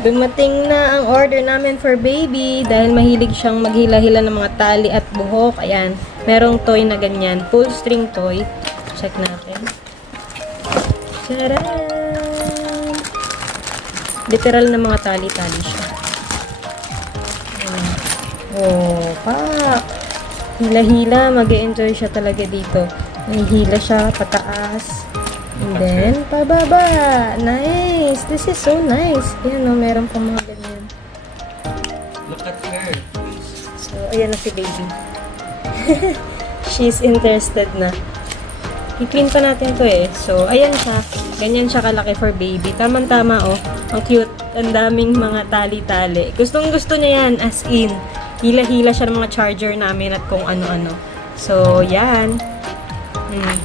Dumating na ang order namin for baby dahil mahilig siyang maghila-hila ng mga tali at buhok. Ayan, merong toy na ganyan. Full string toy. Check natin. Tcharam! Literal na mga tali-tali siya. Ayan. Oh, pak! Hila-hila. Mag-e-enjoy siya talaga dito. Nahihila siya pataas. And then, pababa. Nice. This is so nice. Ayan o, meron pang mga ganyan. Look at her. So, ayan na si baby. She's interested na. I-clean pa natin to eh. So, ayan siya. Ganyan siya kalaki for baby. Tama-tama oh. Ang cute. Ang daming mga tali-tali. Gustong-gusto niya yan. As in. Hila-hila siya ng mga charger namin at kung ano-ano. So, yan.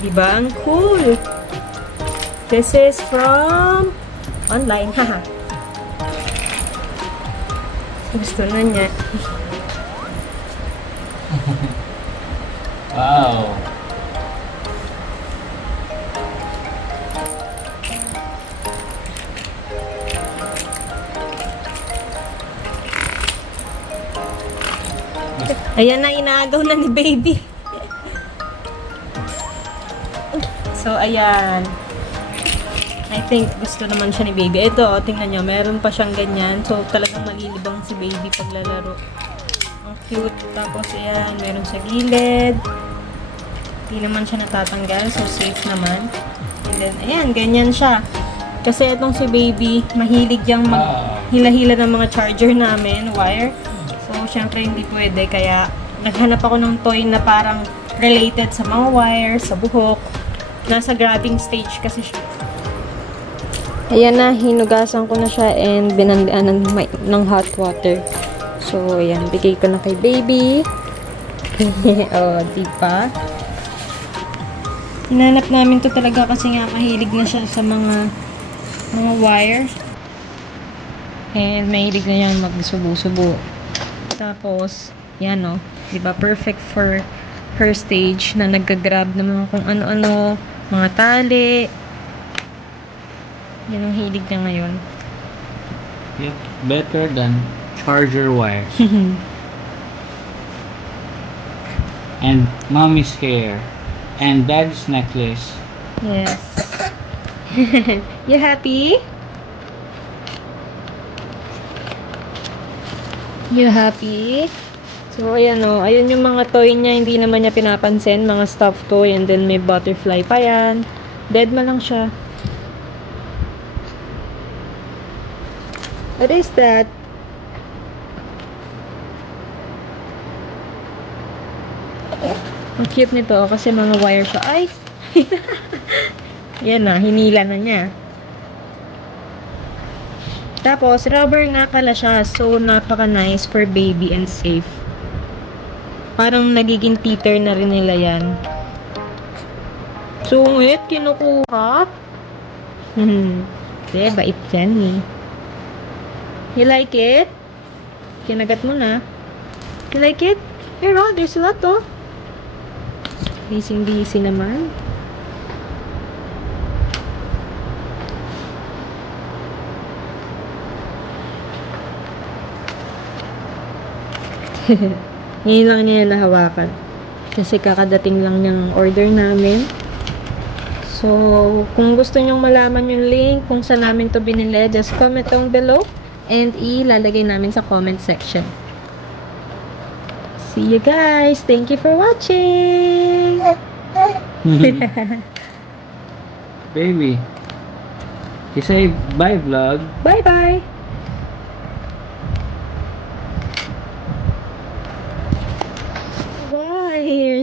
Diba? Ang cool. This is from online. Haha. Gusto na niya. Wow. Ayan na, inaagaw na ni baby. So, ayan. I think gusto naman siya ni baby. Ito, tingnan nyo, meron pa siyang ganyan. So, talagang malilibang si baby paglalaro. Ang cute. Tapos, ayan, meron sa gilid. Hindi naman siya natatanggal. So, safe naman. And then, ayan, ganyan siya. Kasi itong si baby, mahilig yung hila-hila ng mga charger namin, wire. So, syempre, hindi pwede. Kaya, naghanap ako ng toy na parang related sa mga wire, sa buhok. Nasa grabbing stage kasi siya. Ayan na, hinugasan ko na siya and binanlian ng hot water. So, ayan, bigay ko na kay baby. Oh, di ba? Hinanap namin to talaga kasi nga mahilig na siya sa mga wire. And mahilig na yan magsubo-subo. Tapos, yan o. Diba, perfect for her stage na nagka-grab ng mga kung ano-ano, mga tali. Yan ang hilig niya ngayon. Yeah, better than charger wire. And mommy's hair. And dad's necklace. Yes. You happy? You happy? So, ayan o. Ayun yung mga toy niya. Hindi naman niya pinapansin. Mga stuffed toy. And then, may butterfly pa yan. Dead ma lang siya. What is that? Ang cute nito kasi mga wire siya. Ay! Yan na. Hinila na niya. Tapos, rubber nga pala siya. So, napaka-nice for baby and safe. Parang nagiging teeter na rin nila yan. Sungit, kinukuha. Bait yan eh. You like it? Kinagat mo na. You like it? Here, oh, there's a lot, oh. Busy naman. Ngayon lang niya nahawakan. Kasi kakadating lang niyang order namin. So, kung gusto nyong malaman yung link kung saan namin to binili, just comment down below and ilalagay namin sa comment section. See you guys! Thank you for watching! Baby. You say bye vlog. Bye-bye! Bye!